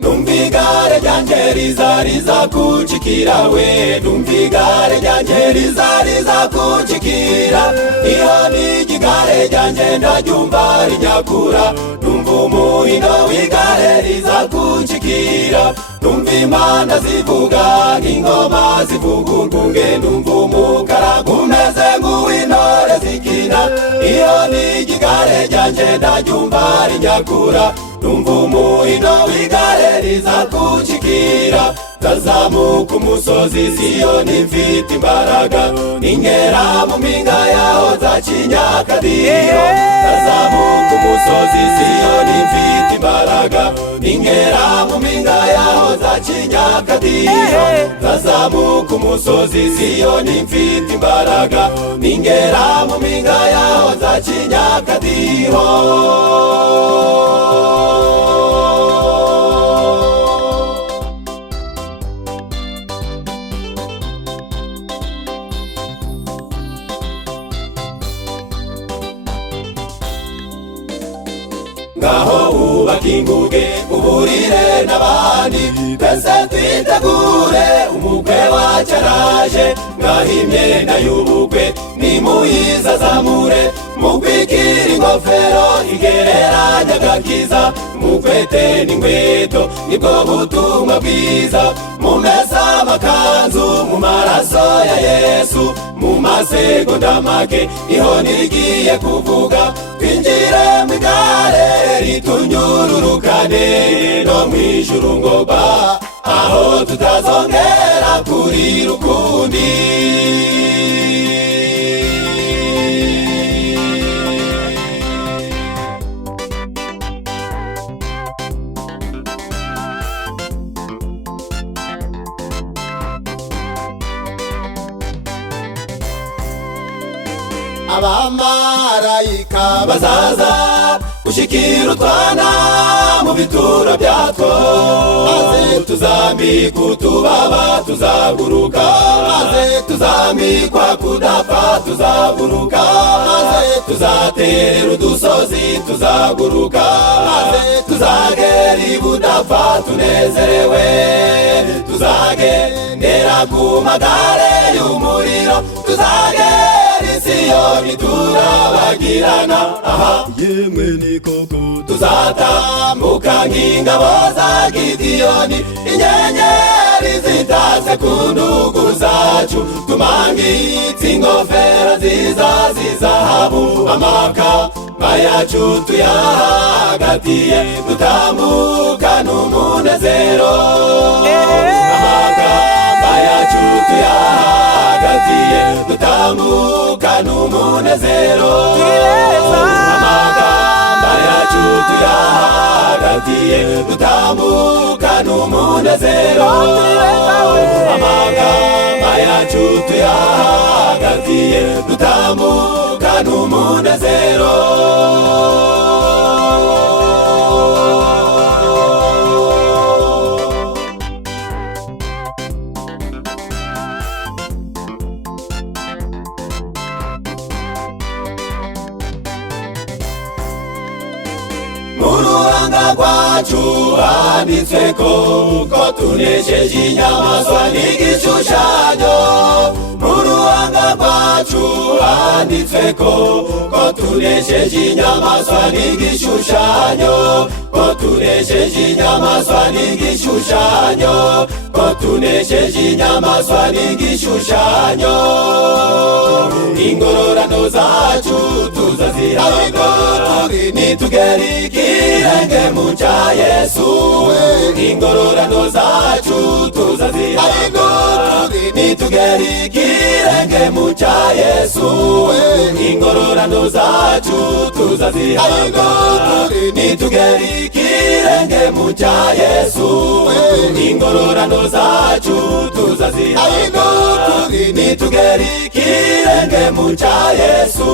Numvigare ryanje riza kuchikira we, numvigare ryanje riza kuchikira. Iyo ni igare ryanje ndaryumva rinyakura, numva umuhindo w'igare riza kuchikira. Numva imana zivuga nk'ingoma zivuga urwunge, numva umukarago umeze nk'uw'intore zikina. Iyo ni igare ryanje ndaryumva rinyakura, numva umuhindo w'igare riza kuchikira. Ndazamuka umusozi Siyoni mfite imbaraga, ningera mu mpinga yaho nzacinya akadiho. Ndazamuka umusozi Siyoni mfite imbaraga, ningera mu mpinga yaho nzacinya akadiho. Ndazamuka umusozi Siyoni mfite imbaraga, ningera mu mpinga yaho nzacinya akadiho. Ngaho ubaka inguge uburire n'abandi, twese twitegure umukwe wacu araje. Ngaho imyenda y'ubukwe nimuyizazamure, mukwikire ingofero igereranya agakiza. Mukwete n'inkweto nibwo butumwa bwiza, mumesa amakanzu mu maraso ya Yesu. Mu masegonda make niho nirigiye kuvuga, twinjire mu igare ritunyururukane no mw'ijuru ngo ba, aho tutazongera kurira ukundi. Abamarayika bazaza gushikira utwana mu bituro byatwo, maze tuzambikwa utubaba tuzaguruka, maze tuzambikwa kudapfa tuzaguruka, maze tuzaterera udusozi tuzaguruka, maze tuzagera ibudapfa tunezerewe. Tuzagendera ku magare y'umuriro, tuzagera Siyoni turabagirana. Aha yemwe ni koko tuzatambuka nk'ingabo za Gidiyoni, inyenyeri zitatse ku ntugu zacu. Tumangitse ingofero nziza z'izahabu, amakamba yacu tuyahagatiye, dutambuka n'umunezero. Amakamba yacu tuyahagatiye, dutambuka n'umunezero. Amakamba yacu tuyahagatiye, dutambuka n'umunezero. Amakamba yacu tuyahagatiye, dutambuka n'umunezero. Muruhanga rwacu handitsweko ko tunesheje inyamaswa n'igishushanyo. Muruhanga rwacu handitsweko ko tunesheje inyamaswa n'igishushanyo, ko tunesheje inyamaswa n'igishushanyo, ko tunesheje inyamaswa n'igishushanyo. Ingororano zacu tuzazihabwa nitugera ikirenge mu cya Yesu. Ingororano zacu tuzazihabwa nitugera ikirenge mu cya Yesu. Ingororano zacu tuzazihabwa nitugera ikirenge mu cya Yesu. Ingororano zacu tuzazihabwa nitugera ikirenge mu cya Yesu.